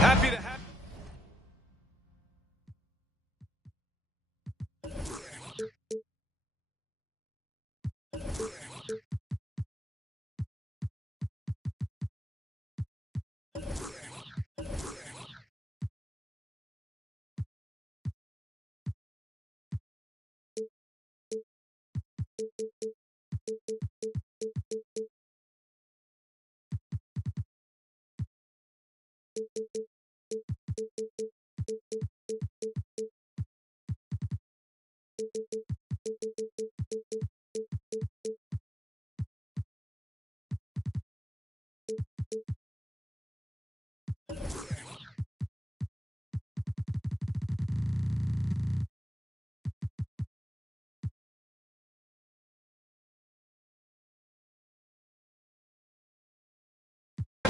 Happy to have.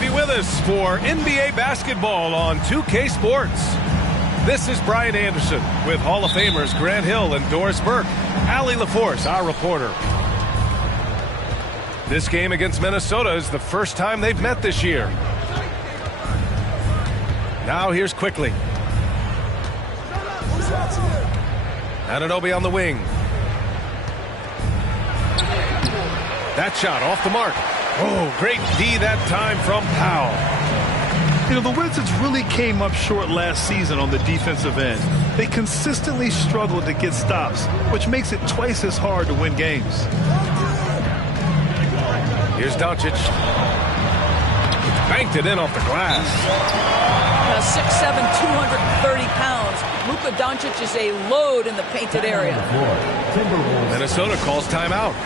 Be with us for NBA basketball on 2K Sports. This is Brian Anderson with Hall of Famers Grant Hill and Doris Burke. Allie LaForce, our reporter. This game against Minnesota is the first time they've met this year. Now here's Quickly. Anunoby on the wing. That shot off the mark. Oh, great D that time from Powell. You know, the Wizards really came up short last season on the defensive end. They consistently struggled to get stops, which makes it twice as hard to win games. Here's Doncic. Banked it in off the glass. 6'7", 230 pounds. Luka Doncic is a load in the painted area. Minnesota calls timeout.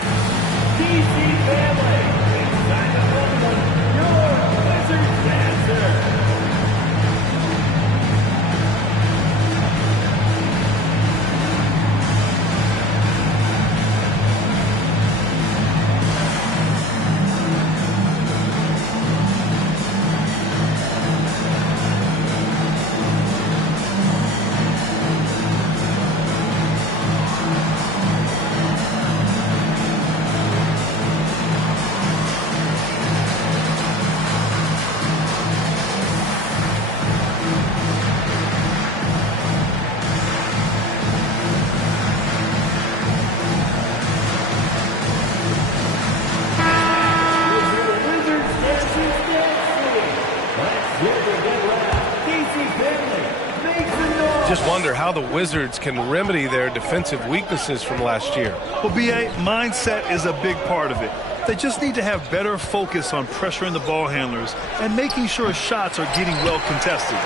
Just wonder how the Wizards can remedy their defensive weaknesses from last year. Well, B.A., mindset is a big part of it. They just need to have better focus on pressuring the ball handlers and making sure shots are getting well contested.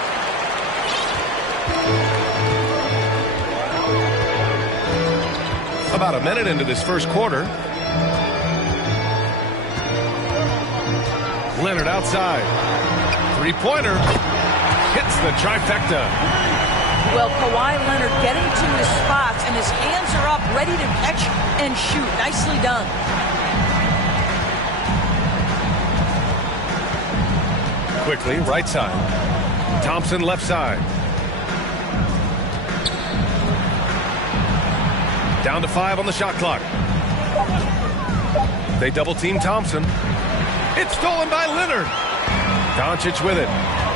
About a minute into this first quarter. Leonard outside. Three-pointer. Hits the trifecta. Well, Kawhi Leonard getting to his spots, and his hands are up, ready to catch and shoot. Nicely done. Quickly, right side. Thompson, left side. Down to 5 on the shot clock. They double-team Thompson. It's stolen by Leonard. Doncic with it.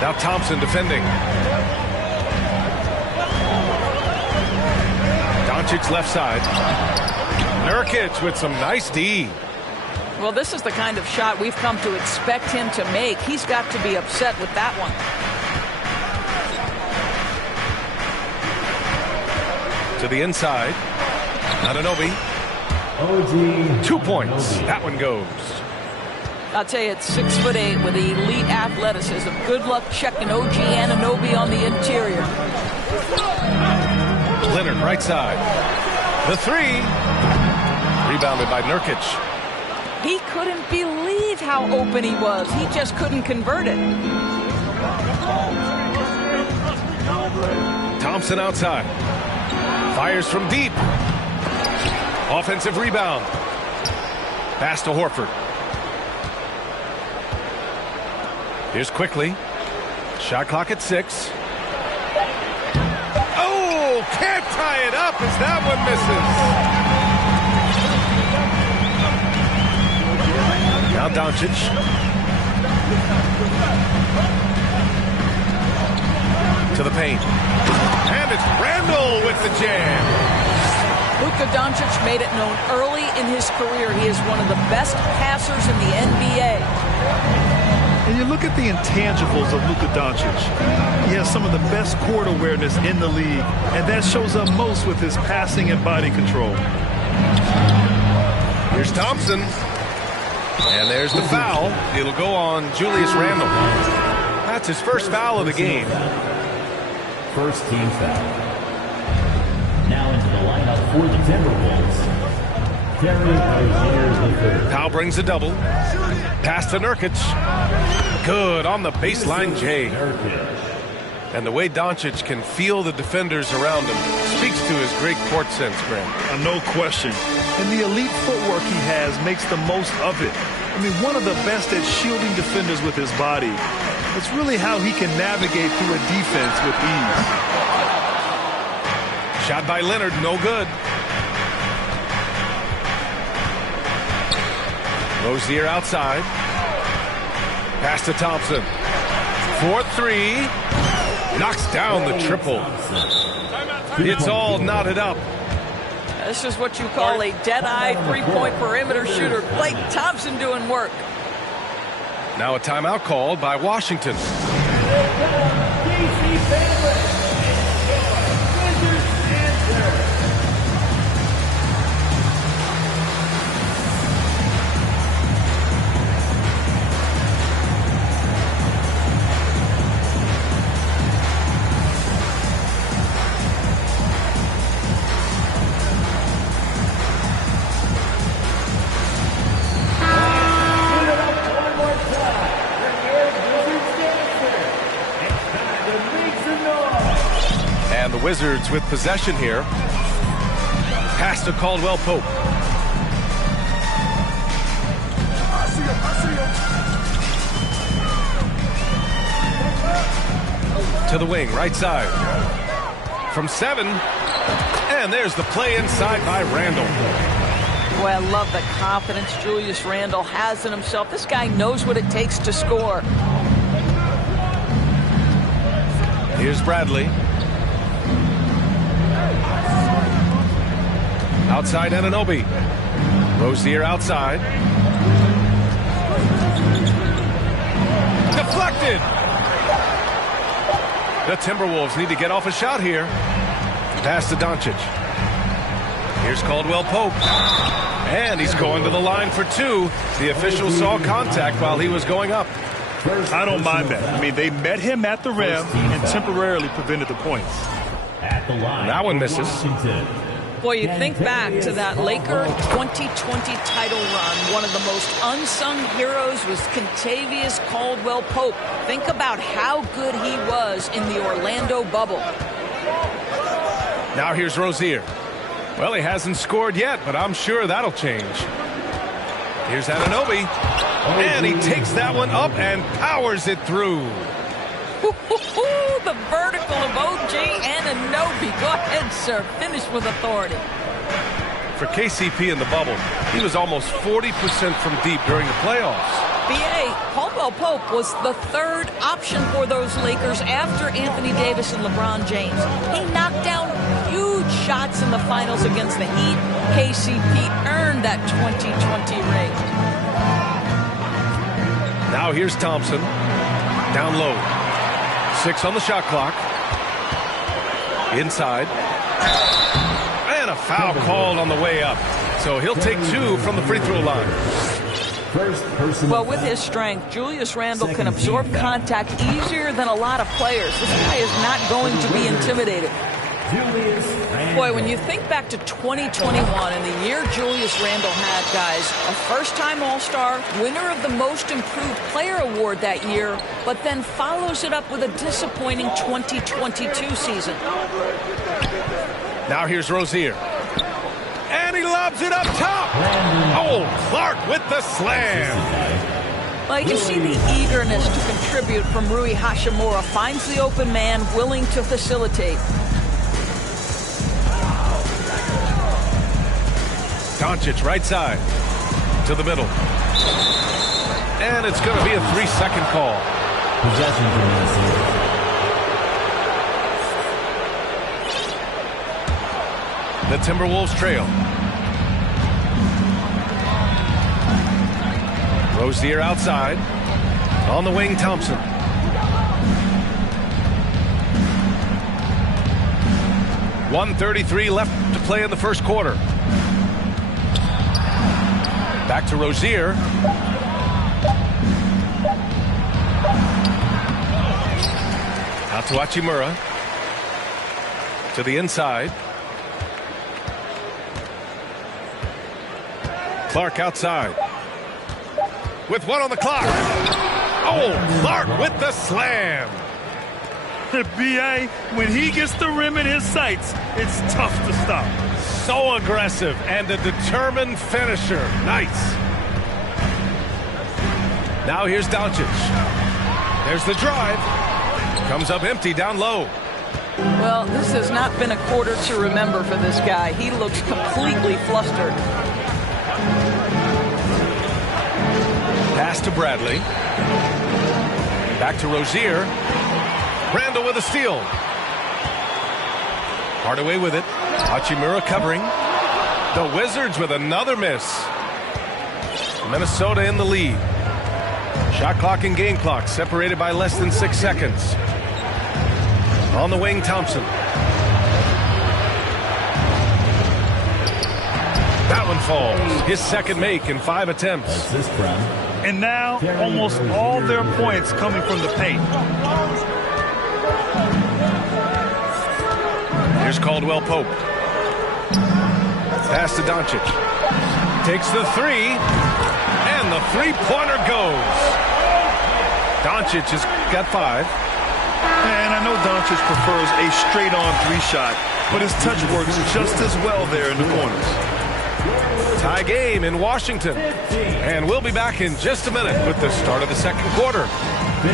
Now Thompson defending. Doncic left side. Nurkic with some nice D. Well, this is the kind of shot we've come to expect him to make. He's got to be upset with that one. To the inside. Anunoby. 2 points. That one goes. I'll tell you, it's 6'8" with elite athleticism. Good luck checking OG Anunoby on the interior. Leonard, right side. The three. Rebounded by Nurkic. He couldn't believe how open he was. He just couldn't convert it. Thompson outside. Fires from deep. Offensive rebound. Pass to Horford. Here's Quickly. Shot clock at 6. Oh, can't tie it up as that one misses. Now Doncic. To the paint. And it's Randall with the jam. Luka Doncic made it known early in his career he is one of the best passers in the NBA. And you look at the intangibles of Luka Doncic. He has some of the best court awareness in the league, and that shows up most with his passing and body control. Here's Thompson. And there's the foul. It'll go on Julius Randle. That's his first foul of the game. First team foul. Now into the lineup for the Timberwolves. Powell brings a double. Pass to Nurkic. Good on the baseline J. And the way Doncic can feel the defenders around him speaks to his great court sense, Grant. No question. And the elite footwork he has makes the most of it. I mean, one of the best at shielding defenders with his body. It's really how he can navigate through a defense with ease. Shot by Leonard, no good. Rozier outside. Pass to Thompson. 4-3. Knocks down the triple. It's all knotted up. This is what you call a dead-eye three-point perimeter shooter. Klay Thompson doing work. Now a timeout called by Washington. Wizards with possession here. Pass to Caldwell Pope. To the wing, right side. From 7. And there's the play inside by Randall. Boy, I love the confidence Julius Randall has in himself. This guy knows what it takes to score. Here's Bradley. Outside Anunoby. Rozier outside. Deflected. The Timberwolves need to get off a shot here. Pass to Doncic. Here's Caldwell Pope. And he's going to the line for 2. The official saw contact while he was going up. I don't mind that. I mean, they met him at the rim and temporarily prevented the points. That one misses. Boy, you think back to that Laker 2020 title run. One of the most unsung heroes was Kentavious Caldwell Pope. Think about how good he was in the Orlando bubble. Now here's Rozier. Well, he hasn't scored yet, but I'm sure that'll change. Here's Anunoby. And he takes that one up and powers it through. The vertical of OG Anunoby. Go ahead, sir. Finish with authority. For KCP in the bubble, he was almost 40% from deep during the playoffs. B.A., Caldwell Pope was the third option for those Lakers after Anthony Davis and LeBron James. He knocked down huge shots in the finals against the Heat. KCP earned that 2020 ring. Now here's Thompson. Down low. 6 on the shot clock. Inside. And a foul called on the way up. So he'll take 2 from the free throw line. Well, with his strength, Julius Randle can absorb contact easier than a lot of players. This guy is not going to be intimidated. Boy, when you think back to 2021 and the year Julius Randle had, guys, a first-time All-Star, winner of the Most Improved Player Award that year, but then follows it up with a disappointing 2022 season. Now here's Rozier. And he lobs it up top. Oh, Clark with the slam. Well, you can see the eagerness to contribute from Rui Hachimura. Finds the open man, willing to facilitate. Doncic right side to the middle. And it's going to be a 3-second call. Possession for Minnesota. The Timberwolves trail. Rozier outside. On the wing, Thompson. .133 left to play in the first quarter. Back to Rozier. Out to Hachimura. To the inside. Clark outside. With 1 on the clock. Oh, Clark with the slam. B.A., when he gets the rim in his sights, it's tough to stop. So aggressive and a determined finisher. Nice. Now here's Doncic. There's the drive. Comes up empty down low. Well, this has not been a quarter to remember for this guy. He looks completely flustered. Pass to Bradley. Back to Rozier. Randle with a steal. Hardaway with it. Hachimura covering. The Wizards with another miss. Minnesota in the lead. Shot clock and game clock separated by less than 6 seconds. On the wing, Thompson. That one falls. His second make in 5 attempts. That's this Brown. And now, almost all their points coming from the paint. Here's Caldwell Pope. Pass to Doncic. Takes the 3. And the three-pointer goes. Doncic has got 5. And I know Doncic prefers a straight-on 3-shot, but his touch works just as well there in the corners. Tie game in Washington. And we'll be back in just a minute with the start of the second quarter. 15.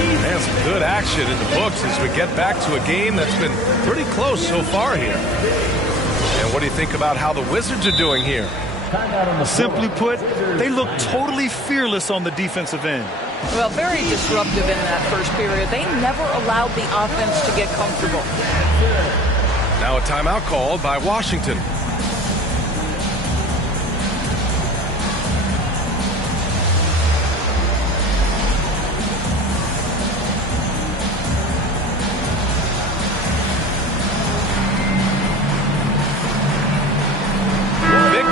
And some good action in the books as we get back to a game that's been pretty close so far here. And what do you think about how the Wizards are doing here? Simply put, they look totally fearless on the defensive end. Well, very disruptive in that first period. They never allowed the offense to get comfortable. Now a timeout called by Washington.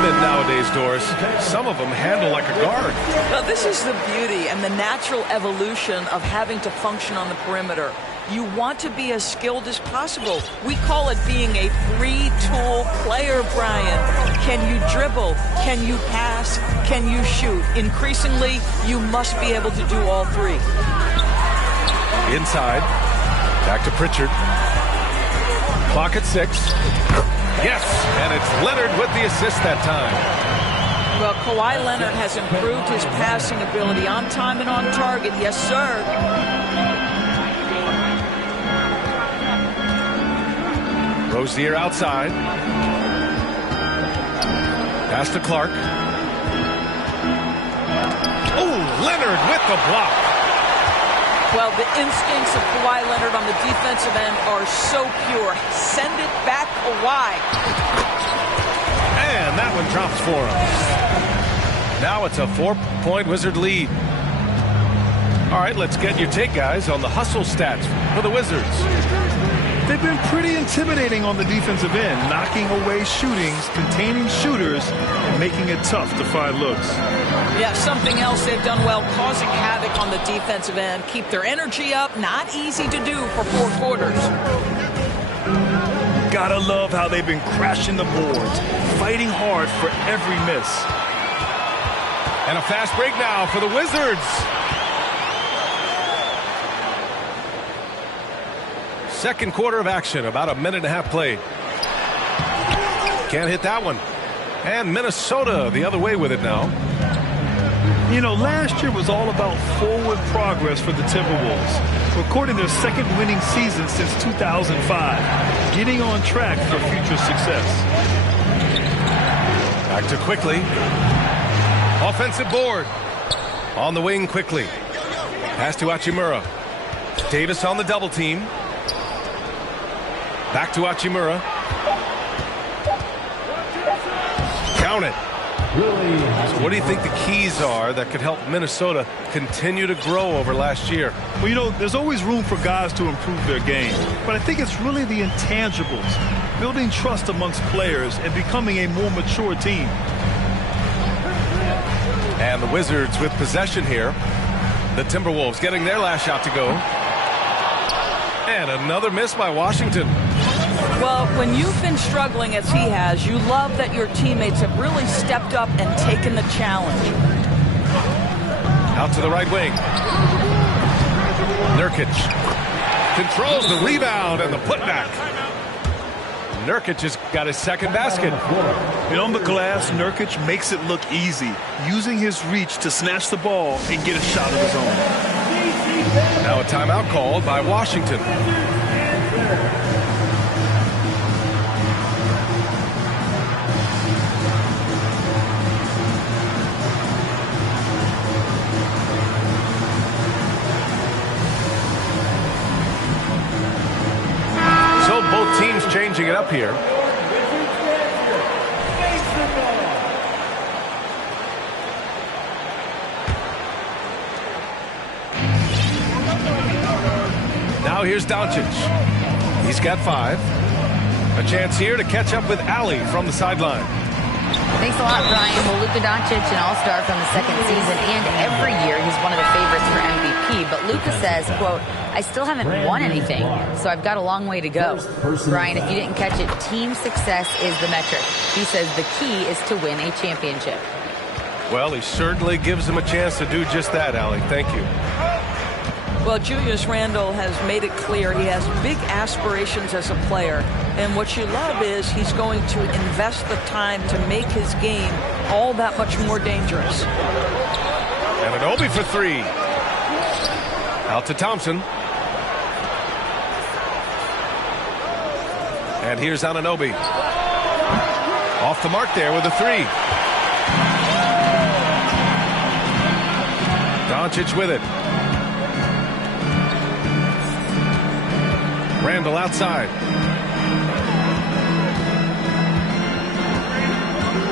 Nowadays, Doris, some of them handle like a guard. Well, this is the beauty and the natural evolution of having to function on the perimeter. You want to be as skilled as possible. We call it being a three-tool player, Brian. Can you dribble? Can you pass? Can you shoot? Increasingly, you must be able to do all 3. Inside. Back to Pritchard. Clock at 6. Yes, and it's Leonard with the assist that time. Well, Kawhi Leonard has improved his passing ability on time and on target. Yes, sir. Rozier outside. Pass to Clark. Oh, Leonard with the block. Well, the instincts of Kawhi Leonard on the defensive end are so pure. Send it back, Kawhi. And that one drops for him. Now it's a 4-point Wizard lead. All right, let's get your take, guys, on the hustle stats for the Wizards. They've been pretty intimidating on the defensive end, knocking away shootings, containing shooters, and making it tough to find looks. Yeah, something else they've done well, causing havoc on the defensive end. Keep their energy up. Not easy to do for 4 quarters. Gotta love how they've been crashing the boards, fighting hard for every miss. And a fast break now for the Wizards. Second quarter of action, about a minute and a half played. Can't hit that one. And Minnesota the other way with it now. You know, last year was all about forward progress for the Timberwolves, recording their second winning season since 2005, getting on track for future success. Back to Quickly. Offensive board. On the wing quickly. Pass to Hachimura. Davis on the double team. Back to Hachimura. Count it. So what do you think the keys are that could help Minnesota continue to grow over last year? Well, you know, there's always room for guys to improve their game, but I think it's really the intangibles, building trust amongst players and becoming a more mature team. And the Wizards with possession here. The Timberwolves getting their last shot to go. And another miss by Washington. Well, when you've been struggling as he has, you love that your teammates have really stepped up and taken the challenge. Out to the right wing. Nurkic controls the rebound and the putback. Nurkic has got his second basket. And on the glass, Nurkic makes it look easy, using his reach to snatch the ball and get a shot of his own. Now a timeout called by Washington. So both teams changing it up here. Now here's Doncic. He's got 5. A chance here to catch up with Allie from the sideline. Thanks a lot, Brian. Well, Luka Doncic, an all-star from the second season, and every year he's one of the favorites for MVP. But Luka says, quote, I still haven't won anything, so I've got a long way to go. Brian, if you didn't catch it, team success is the metric. He says the key is to win a championship. Well, he certainly gives him a chance to do just that, Allie. Thank you. Well, Julius Randle has made it clear he has big aspirations as a player. And what you love is he's going to invest the time to make his game all that much more dangerous. And Anunoby for 3. Out to Thompson. And here's Anunoby. Off the mark there with a 3. Doncic with it. Randle outside.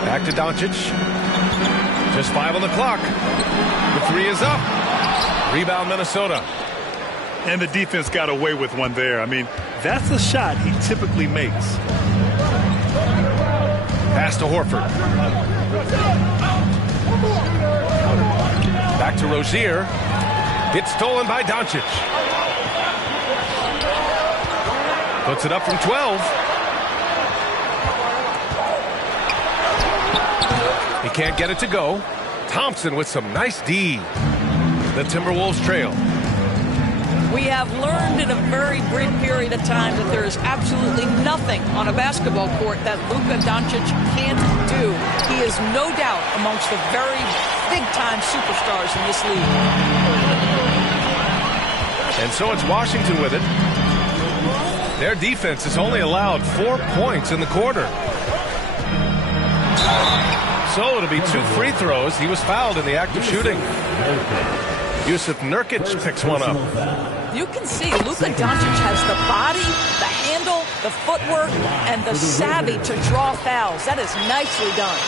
Back to Doncic. Just 5 on the clock. The 3 is up. Rebound Minnesota. And the defense got away with one there. I mean, that's the shot he typically makes. Pass to Horford. Back to Rozier. It's stolen by Doncic. Puts it up from 12. He can't get it to go. Thompson with some nice D. The Timberwolves trail. We have learned in a very brief period of time that there is absolutely nothing on a basketball court that Luka Doncic can't do. He is no doubt amongst the very big-time superstars in this league. And so it's Washington with it. Their defense has only allowed 4 points in the quarter. So it'll be 2 free throws. He was fouled in the act of shooting. Yusuf Nurkic picks one up. You can see Luka Doncic has the body, the handle, the footwork, and the savvy to draw fouls. That is nicely done.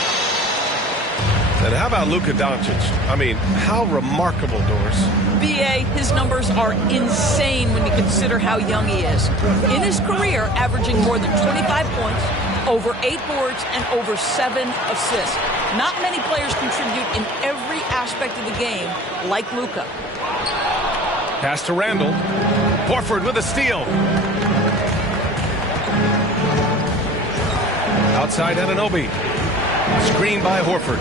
And how about Luka Doncic? I mean, how remarkable, Doris. BA, his numbers are insane when you consider how young he is. In his career, averaging more than 25 points, over 8 boards, and over 7 assists. Not many players contribute in every aspect of the game like Luka. Pass to Randall. Horford with a steal. Outside Anunoby. Screen by Horford.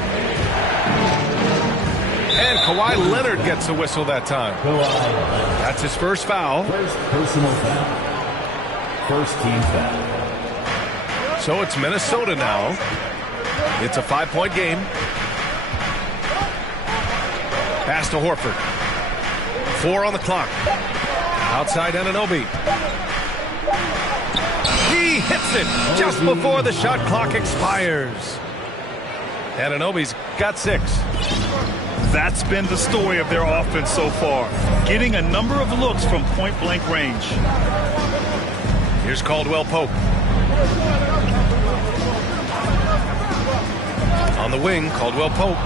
And Kawhi Leonard gets a whistle that time. That's his first foul. First personal foul. First team foul. So it's Minnesota now. It's a 5-point game. Pass to Horford. 4 on the clock. Outside Anunoby. He hits it just before the shot clock expires. Anunoby's got 6. That's been the story of their offense so far. Getting a number of looks from point-blank range. Here's Caldwell Pope. On the wing, Caldwell Pope.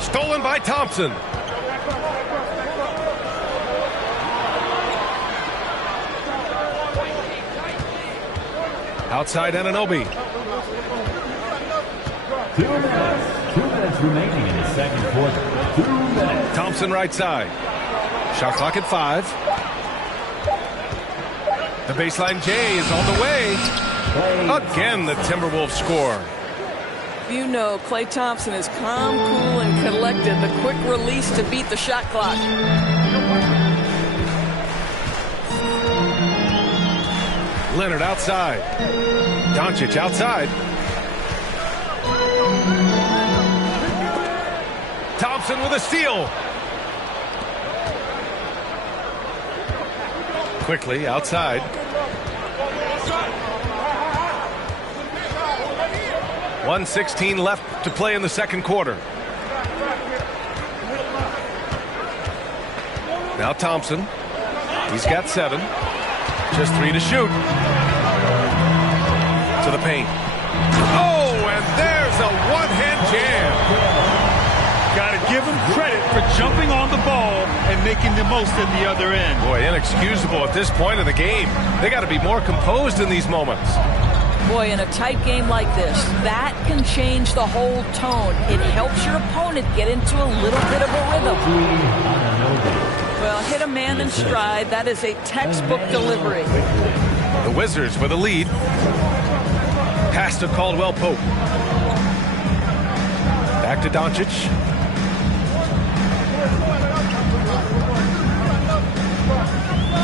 Stolen by Thompson. Outside Anunoby. 2 minutes. 2 minutes remaining in the second quarter. 2 minutes. Thompson right side. Shot clock at 5. The baseline J is on the way. Again, the Timberwolves score. You know, Klay Thompson is calm, cool, and collected. The quick release to beat the shot clock. Leonard outside. Doncic outside. Thompson with a steal. Quickly outside. .116 left to play in the second quarter. Now Thompson. He's got 7. Just 3 to shoot. To the paint. Oh, and there's a one-hand jam. Got to give him credit for jumping on the ball and making the most at the other end. Boy, inexcusable at this point in the game. They got to be more composed in these moments. Boy, in a tight game like this, that can change the whole tone. It helps your opponent get into a little bit of a rhythm. Well, hit a man in stride. That is a textbook delivery. The Wizards with a lead. Pass to Caldwell Pope. Back to Doncic.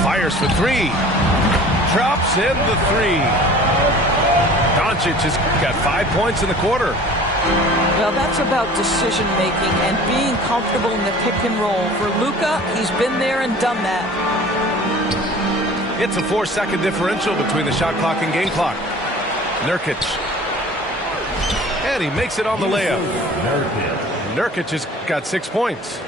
Fires for 3. Drops in the 3. Doncic has got 5 points in the quarter. Well, that's about decision-making and being comfortable in the pick and roll. For Luka, he's been there and done that. It's a 4-second differential between the shot clock and game clock. Nurkic. And he makes it on the layup. Nurkic has got 6 points.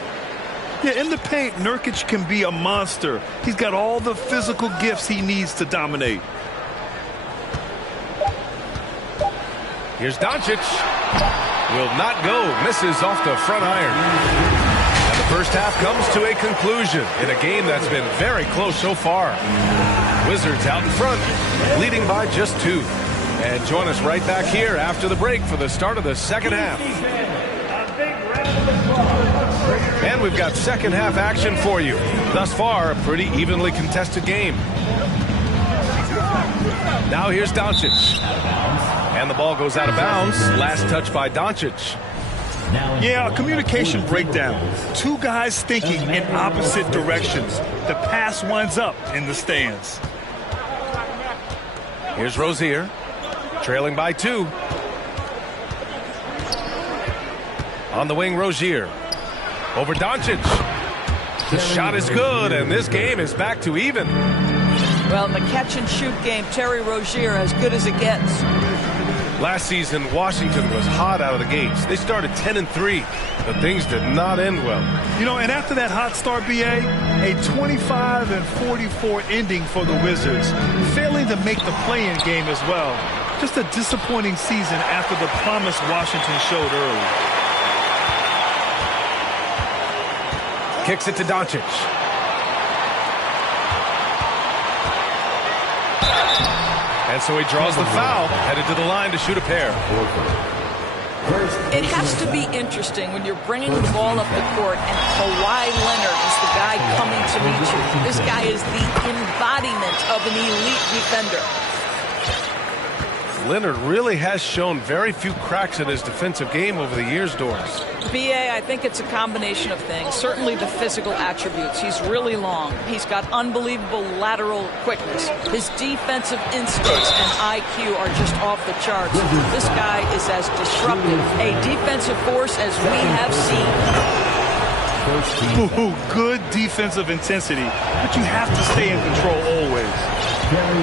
Yeah, in the paint, Nurkic can be a monster. He's got all the physical gifts he needs to dominate. Here's Doncic. Will not go. Misses off the front iron. And the first half comes to a conclusion in a game that's been very close so far. Wizards out in front, leading by just 2. And join us right back here after the break for the start of the second half. And we've got second half action for you. Thus far, a pretty evenly contested game. Now here's Doncic. And the ball goes out of bounds. Last touch by Doncic. Yeah, a communication breakdown. 2 guys thinking in opposite directions. The pass winds up in the stands. Here's Rozier. Trailing by 2. On the wing, Rozier. Over Doncic. The shot is good, and this game is back to even. Well, in the catch-and-shoot game, Terry Rozier as good as it gets. Last season, Washington was hot out of the gates. They started 10-3, but things did not end well. You know, and after that hot start, BA, a 25-44 ending for the Wizards, failing to make the play-in game as well. Just a disappointing season after the promise Washington showed early. Kicks it to Doncic. And so he draws the foul, headed to the line to shoot a pair. It has to be interesting when you're bringing the ball up the court and Kawhi Leonard is the guy coming to meet you. This guy is the embodiment of an elite defender. Leonard really has shown very few cracks in his defensive game over the years, Doris. B.A., I think it's a combination of things. Certainly the physical attributes. He's really long. He's got unbelievable lateral quickness. His defensive instincts and IQ are just off the charts. This guy is as disruptive a defensive force as we have seen. Ooh, good defensive intensity, but you have to stay in control always.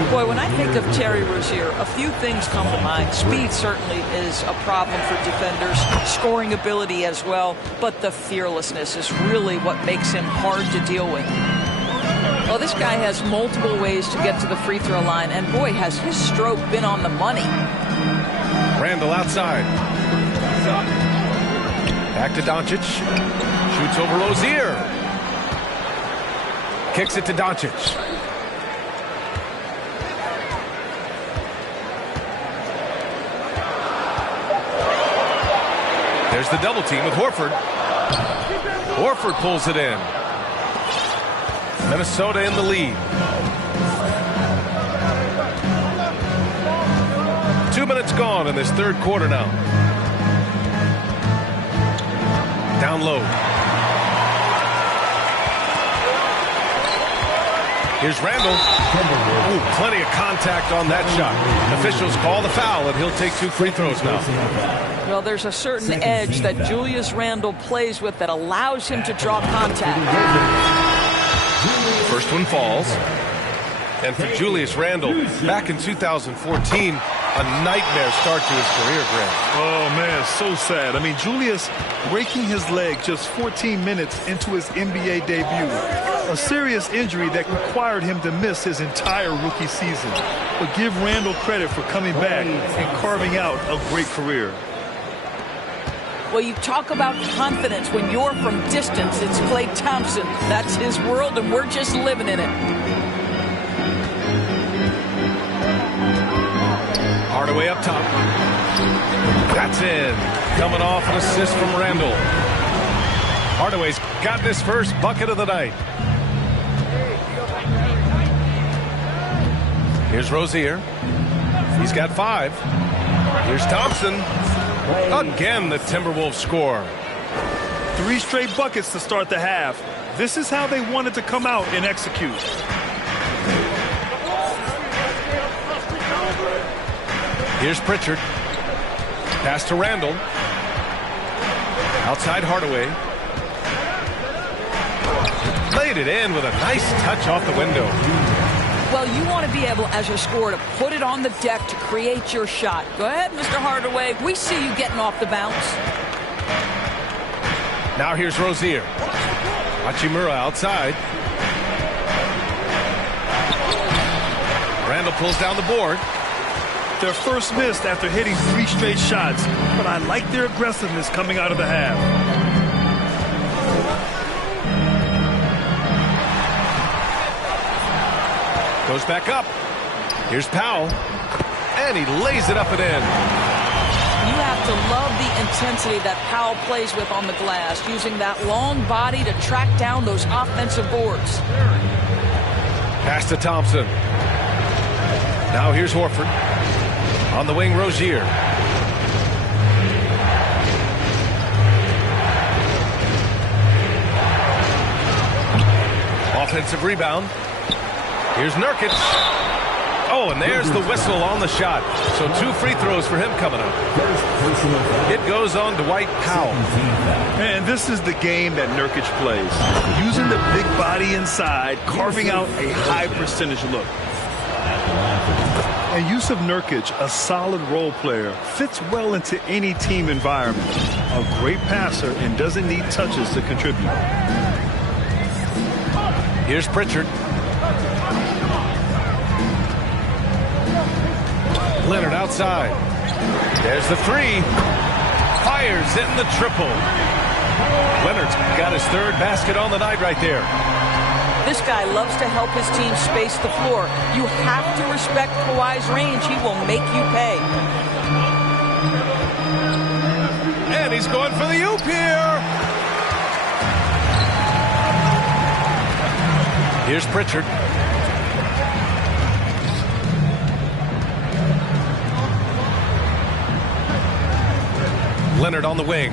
Boy, when I think of Terry Rozier, a few things come to mind. Speed certainly is a problem for defenders, scoring ability as well, but the fearlessness is really what makes him hard to deal with. Well, this guy has multiple ways to get to the free throw line, and boy, has his stroke been on the money. Randall outside. Back to Doncic. Shoots over Rozier. Kicks it to Doncic. There's the double team with Horford. Horford pulls it in. Minnesota in the lead. 2 minutes gone in this third quarter now. Down low. Here's Randall. Ooh, plenty of contact on that shot. Officials call the foul, and he'll take 2 free throws now. Well, there's a certain edge that Julius Randle plays with that allows him to draw contact. First one falls. And for Julius Randle, back in 2014, a nightmare start to his career, Grant. Oh, man, so sad. I mean, Julius breaking his leg just 14 minutes into his NBA debut. A serious injury that required him to miss his entire rookie season. But give Randle credit for coming back and carving out a great career. Well, you talk about confidence when you're from distance. It's Klay Thompson. That's his world, and we're just living in it. Hardaway up top. That's in. Coming off an assist from Randall. Hardaway's got his first bucket of the night. Here's Rozier. He's got 5. Here's Thompson. Again, the Timberwolves score. 3 straight buckets to start the half. This is how they wanted to come out and execute. Here's Pritchard. Pass to Randall. Outside Hardaway. Laid it in with a nice touch off the window. Well, you want to be able, as a scorer, to put it on the deck to create your shot. Go ahead, Mr. Hardaway. We see you getting off the bounce. Now here's Rozier. Hachimura outside. Randall pulls down the board. Their first missed after hitting 3 straight shots, but I like their aggressiveness coming out of the half. Goes back up. Here's Powell. And he lays it up and in. You have to love the intensity that Powell plays with on the glass, using that long body to track down those offensive boards. Pass to Thompson. Now here's Horford. On the wing, Rozier. Offensive rebound. Here's Nurkic. Oh, and there's the whistle on the shot. So 2 free throws for him coming up. It goes on Dwight Powell. And this is the game that Nurkic plays. Using the big body inside, carving out a high percentage look. And use of Nurkic, a solid role player, fits well into any team environment. A great passer and doesn't need touches to contribute. Here's Pritchard. Leonard outside. There's the 3. Fires in the triple. Leonard's got his third basket on the night right there. This guy loves to help his team space the floor. You have to respect Kawhi's range. He will make you pay. And he's going for the oop here. Here's Pritchard. Leonard on the wing.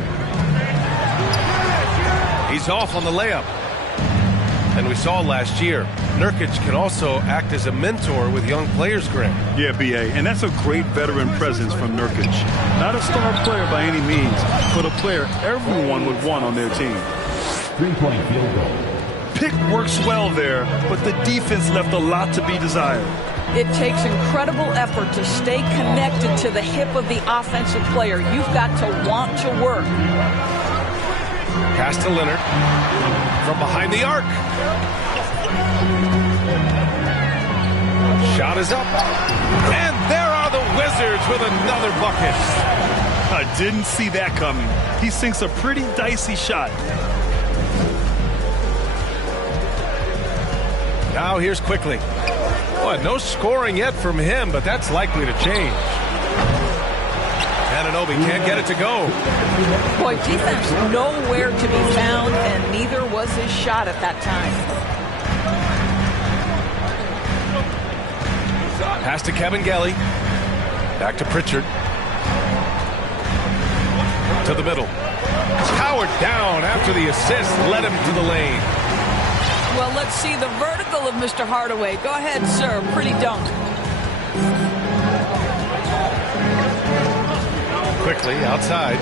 He's off on the layup. And we saw last year, Nurkic can also act as a mentor with young players, Graham. Yeah, B.A., and that's a great veteran presence from Nurkic. Not a star player by any means, but a player everyone would want on their team. 3-point field goal. Pick works well there, but the defense left a lot to be desired. It takes incredible effort to stay connected to the hip of the offensive player. You've got to want to work. Pass to Leonard from behind the arc. Shot is up. And there are the Wizards with another bucket. I didn't see that coming. He sinks a pretty dicey shot. Now here's Quickly. Boy, no scoring yet from him, but that's likely to change. Anunoby can't get it to go. Boy, defense nowhere to be found, and neither was his shot at that time. Pass to Kevin Gelly. Back to Pritchard. To the middle. Powered down after the assist led him to the lane. Well, let's see the vertical of Mr. Hardaway. Go ahead, sir. Pretty dunk. Quickly outside.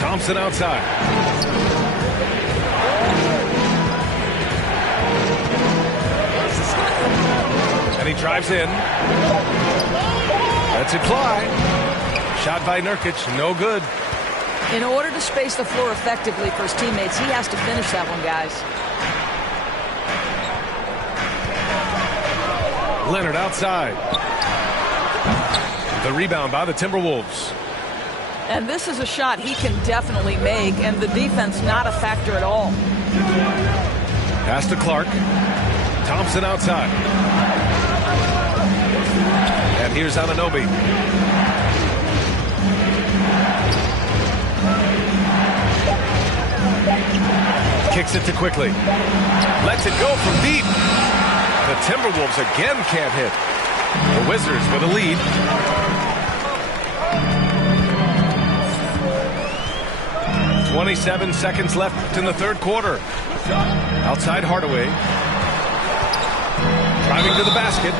Thompson outside. And he drives in. Lets it fly. Shot by Nurkic. No good. In order to space the floor effectively for his teammates, he has to finish that one, guys. Leonard outside. The rebound by the Timberwolves. And this is a shot he can definitely make, and the defense not a factor at all. Pass to Clark. Thompson outside. And here's Anunoby. Kicks it to Quickly. Lets it go from deep. The Timberwolves again can't hit. The Wizards with a lead. "27 seconds left in the third quarter. Outside Hardaway. Driving to the basket.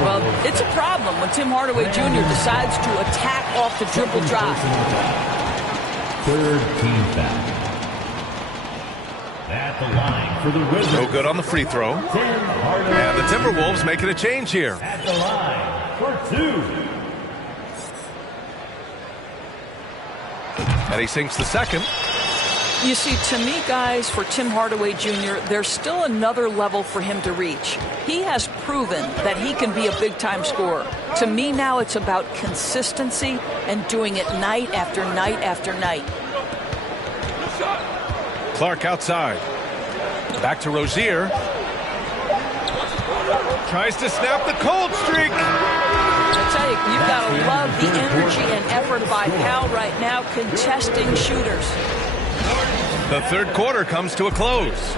Well, it's a problem when Tim Hardaway Jr. decides to attack off the dribble drive. Third team foul. At the line for the Wizards. No good on the free throw. And the Timberwolves making a change here. At the line for two. And he sinks the second. You see, to me, guys, for Tim Hardaway Jr., there's still another level for him to reach. He has proven that he can be a big-time scorer. To me now, it's about consistency and doing it night after night after night. Clark outside. Back to Rozier. Tries to snap the cold streak. I tell you, you've got to love the energy and effort by Cal right now contesting shooters. The third quarter comes to a close.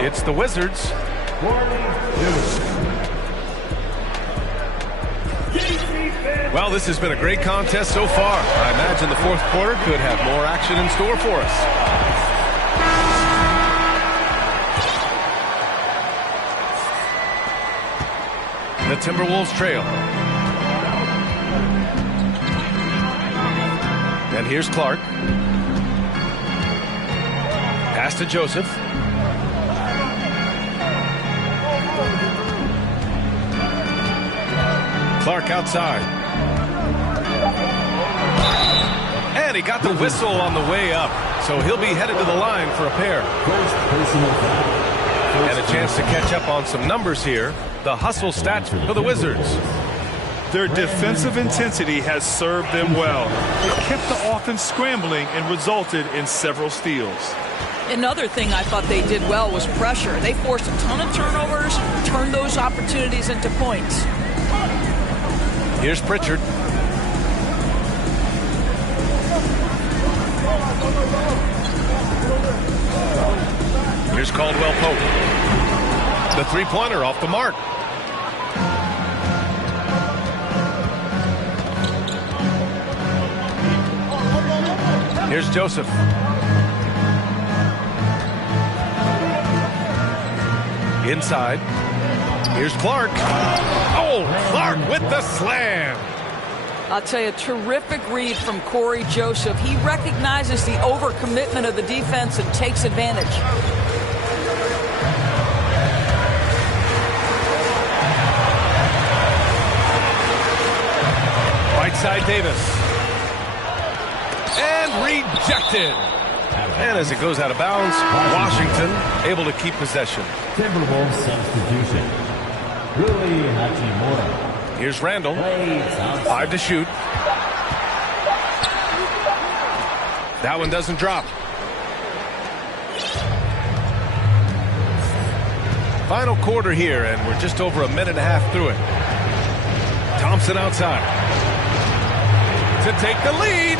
It's the Wizards. Well, this has been a great contest so far. I imagine the fourth quarter could have more action in store for us. The Timberwolves trail. And here's Clark. Pass to Joseph. Clark outside. And he got the whistle on the way up, so he'll be headed to the line for a pair. And a chance to catch up on some numbers here. The hustle stats for the Wizards. Their defensive intensity has served them well. It kept the offense scrambling and resulted in several steals. Another thing I thought they did well was pressure. They forced a ton of turnovers, turned those opportunities into points. Here's Pritchard. Here's Caldwell Pope. The three-pointer off the mark. Here's Joseph. Inside. Here's Clark. Oh, Clark with the slam. I'll tell you, terrific read from Corey Joseph. He recognizes the overcommitment of the defense and takes advantage. Right side Davis. And rejected. And as it goes out of bounds, Washington able to keep possession. Timberwolves substitution. Rui Hachimura. Here's Randall. 5 to shoot. That one doesn't drop. Final quarter here, and we're just over a minute and a half through it. Thompson outside. To take the lead.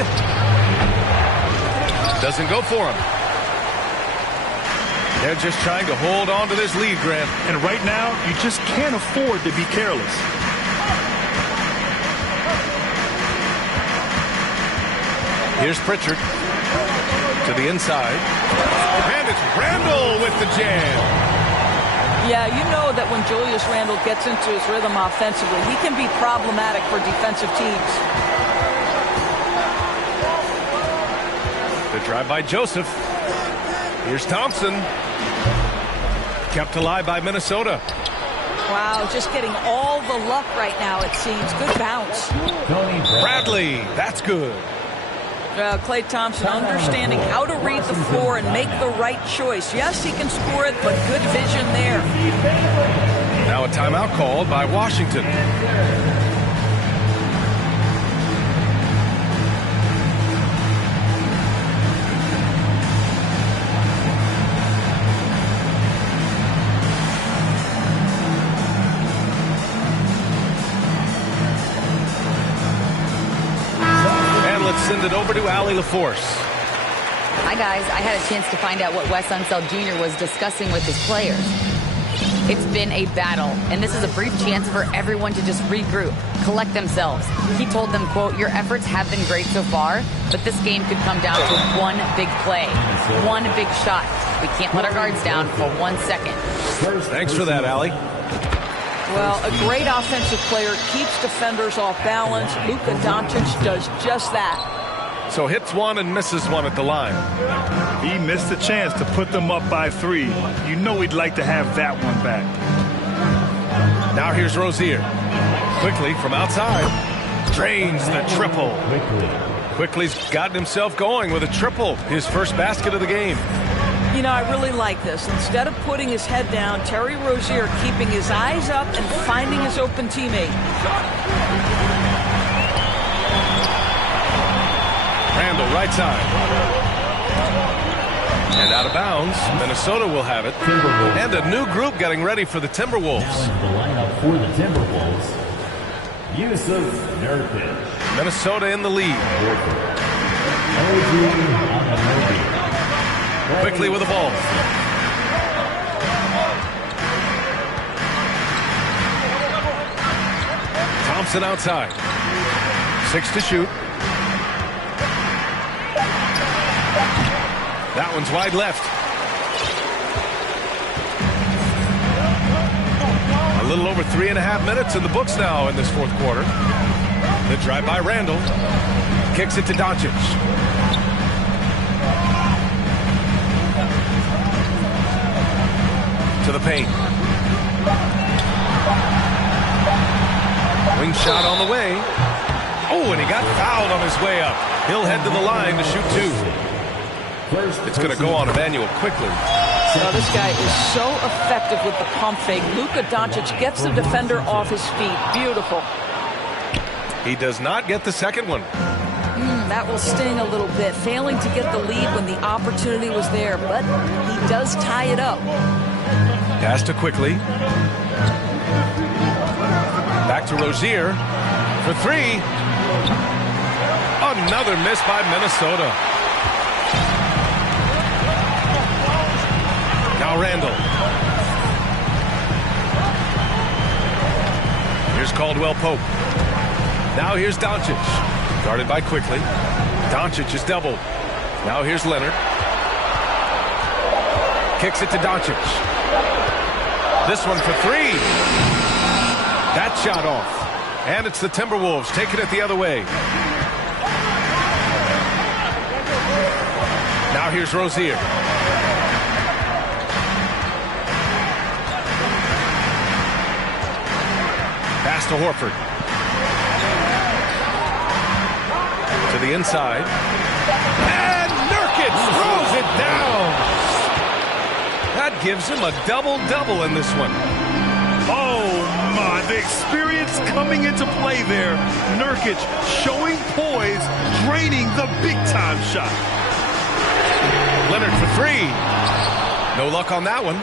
Doesn't go for him. They're just trying to hold on to this lead, Grant. And right now, you just can't afford to be careless. Here's Pritchard to the inside. And it's Randall with the jam. Yeah, you know that when Julius Randle gets into his rhythm offensively, he can be problematic for defensive teams. The drive by Joseph. Here's Thompson. Kept alive by Minnesota. Wow, just getting all the luck right now, it seems. Good bounce. Bradley, that's good. Klay Thompson understanding how to read the floor and make the right choice. Yes, he can score it, but good vision there. Now a timeout called by Washington. Send it over to Allie LaForce. Hi, guys. I had a chance to find out what Wes Unseld Jr. was discussing with his players. It's been a battle, and this is a brief chance for everyone to just regroup, collect themselves. He told them, quote, "Your efforts have been great so far, but this game could come down to one big play, one big shot. We can't let our guards down for 1 second." Thanks for that, Allie. Well, a great offensive player keeps defenders off balance. Luka Doncic does just that. So hits one and misses one at the line. He missed a chance to put them up by 3. You know he'd like to have that one back. Now here's Rozier. Quickly from outside. Drains the triple. Quickly's gotten himself going with a triple. His first basket of the game. You know, I really like this. Instead of putting his head down, Terry Rozier keeping his eyes up and finding his open teammate. Randall, right side. And out of bounds. Minnesota will have it. And a new group getting ready for the Timberwolves. Now into the lineup for the Timberwolves. Yusuf Nurkic. Minnesota in the lead. Quickly with the ball. Thompson outside. 6 to shoot. That one's wide left. A little over 3.5 minutes in the books now in this fourth quarter. The drive by Randall. Kicks it to Doncic. To the paint. Wing shot on the way. Oh, and he got fouled on his way up. He'll head to the line to shoot 2. It's going to go on Emmanuel quickly. You know, this guy is so effective with the pump fake. Luka Doncic gets the defender off his feet. Beautiful. He does not get the second one. That will sting a little bit. Failing to get the lead when the opportunity was there, but he does tie it up. Pass to Quickly. Back to Rozier for three. Another miss by Minnesota. Now Randall. Here's Caldwell Pope. Now here's Doncic. Guarded by Quickly. Doncic is doubled. Now here's Leonard. Kicks it to Doncic. This one for three. That shot off. And it's the Timberwolves taking it the other way. Now here's Rozier. Pass to Horford. To the inside. And Nurkic throws it down. That gives him a double-double in this one. Oh, my. The experience coming into play there. Nurkic showing poise, draining the big-time shot. Leonard for three. No luck on that one.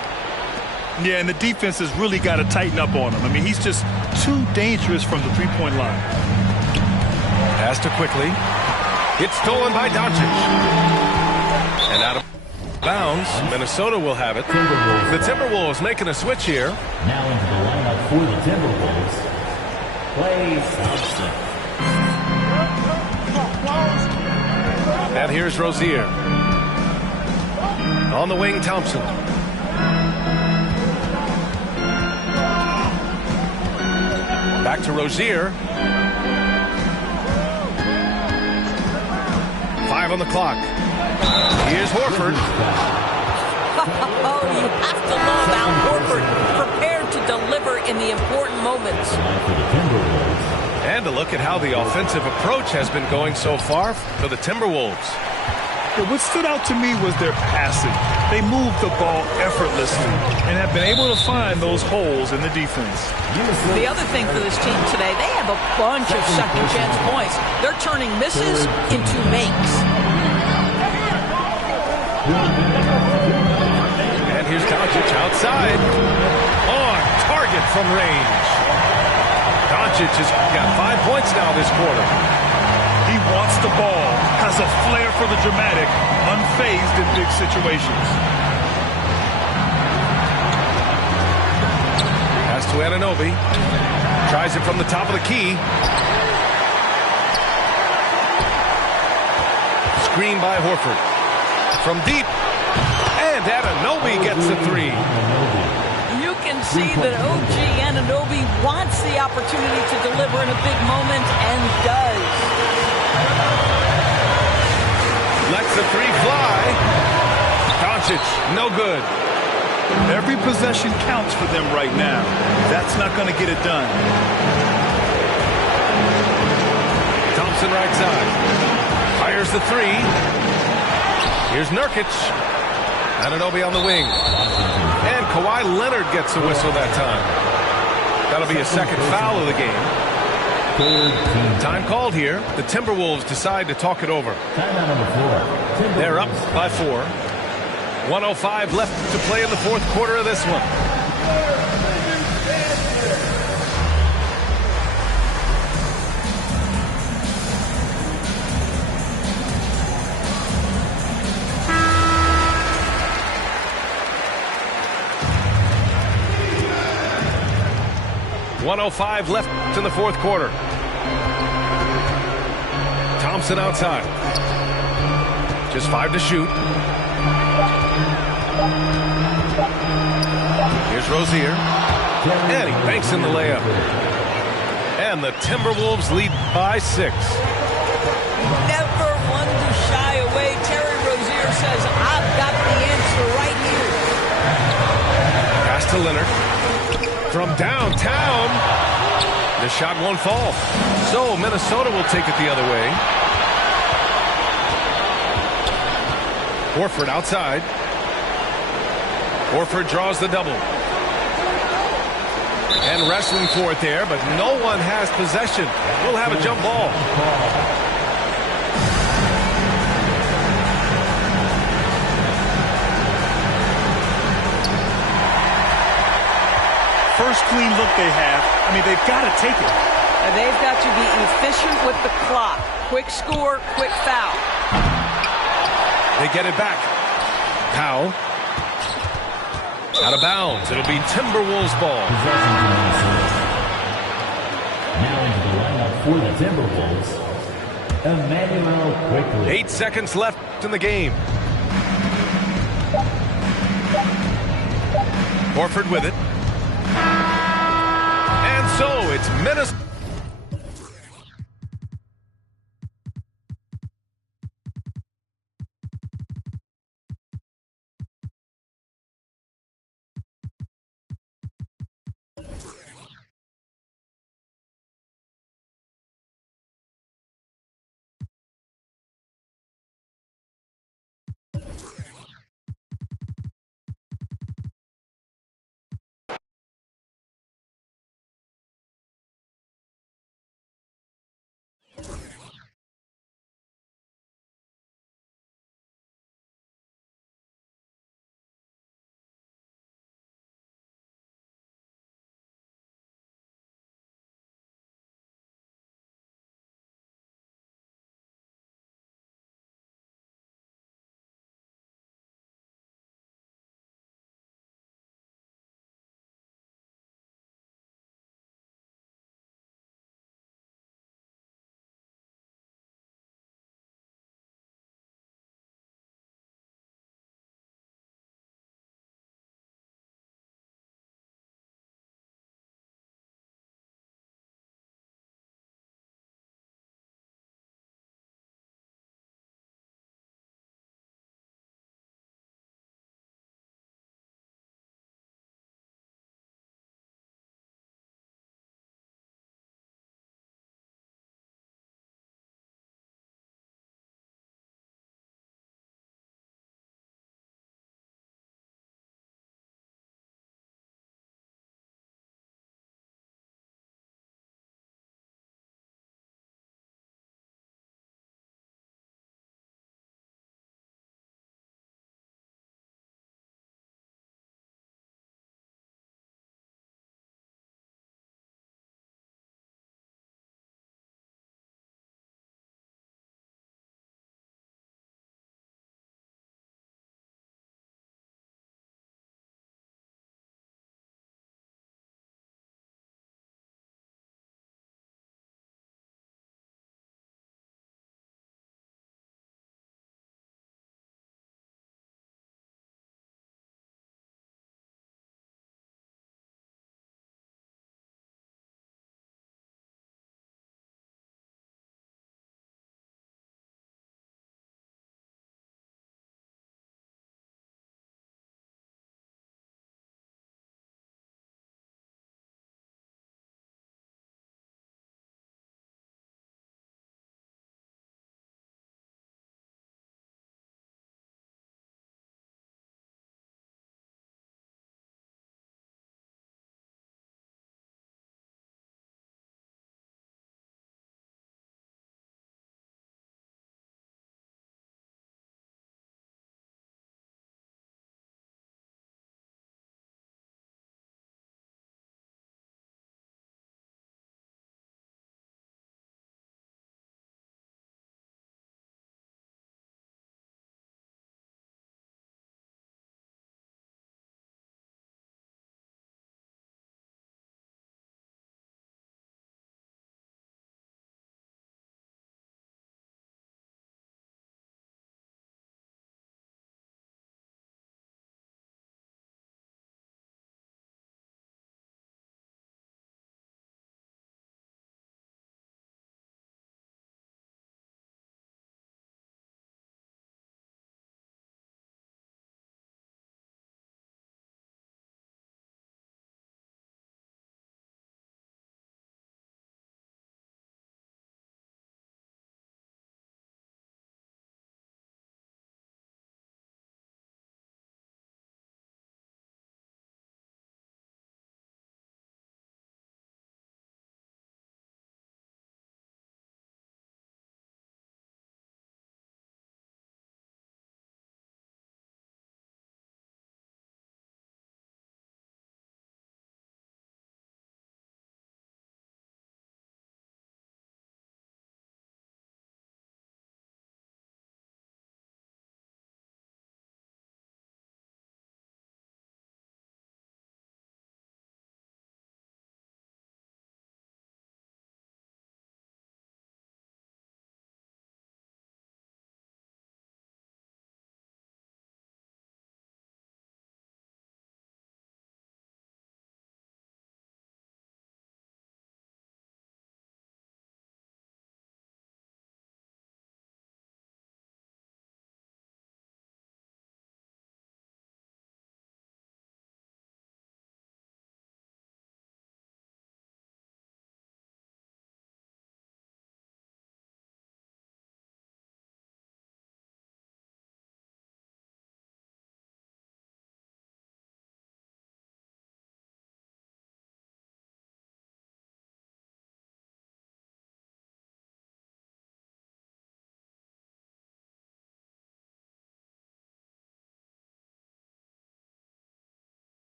Yeah, and the defense has really got to tighten up on him. I mean, he's just too dangerous from the three-point line. Pass to Quickly. It's stolen by Doncic. And out of bounds, Minnesota will have it. The Timberwolves making a switch here. Now into the lineup for the Timberwolves, Klay Thompson. And here's Rozier. On the wing, Thompson. Back to Rozier. 5 on the clock. Here's Horford. Oh, you have to love Al Horford, prepared to deliver in the important moments. And to look at how the offensive approach has been going so far for the Timberwolves. What stood out to me was their passing. They moved the ball effortlessly and have been able to find those holes in the defense. The other thing for this team today, they have a bunch of second chance points. They're turning misses into makes. And here's Doncic outside. On target from range. Doncic has got 5 points now this quarter. He wants the ball, has a flair for the dramatic, unfazed in big situations. Pass to Anunoby. Tries it from the top of the key. Screen by Horford. From deep. And Anunoby gets the three. You can see that OG Anunoby wants the opportunity to deliver in a big moment and does. Lets the three fly. Doncic, no good. Every possession counts for them right now. That's not going to get it done. Thompson right side. Fires the three. Here's Nurkic. Anunoby on the wing. And Kawhi Leonard gets a whistle that time. That'll be a second foul of the game. Time called here. The Timberwolves decide to talk it over. They're up by 4. 1:05 left to play in the fourth quarter of this one. .105 left in the fourth quarter. Thompson outside. Just 5 to shoot. Here's Rozier. And he banks in the layup. And the Timberwolves lead by 6. Never one to shy away. Terry Rozier says, I've got the answer right here. Pass to Leonard. From downtown, the shot won't fall. So Minnesota will take it the other way. Horford outside. Horford draws the double. And wrestling for it there, but no one has possession. We'll have a jump ball. First clean look they have. I mean, they've got to take it. And they've got to be efficient with the clock. Quick score, quick foul. They get it back. Powell. Out of bounds. It'll be Timberwolves ball. Now into the lineup for the Timberwolves, Emmanuel Quickly. 8 seconds left in the game. Horford with it. And so it's Minnesota.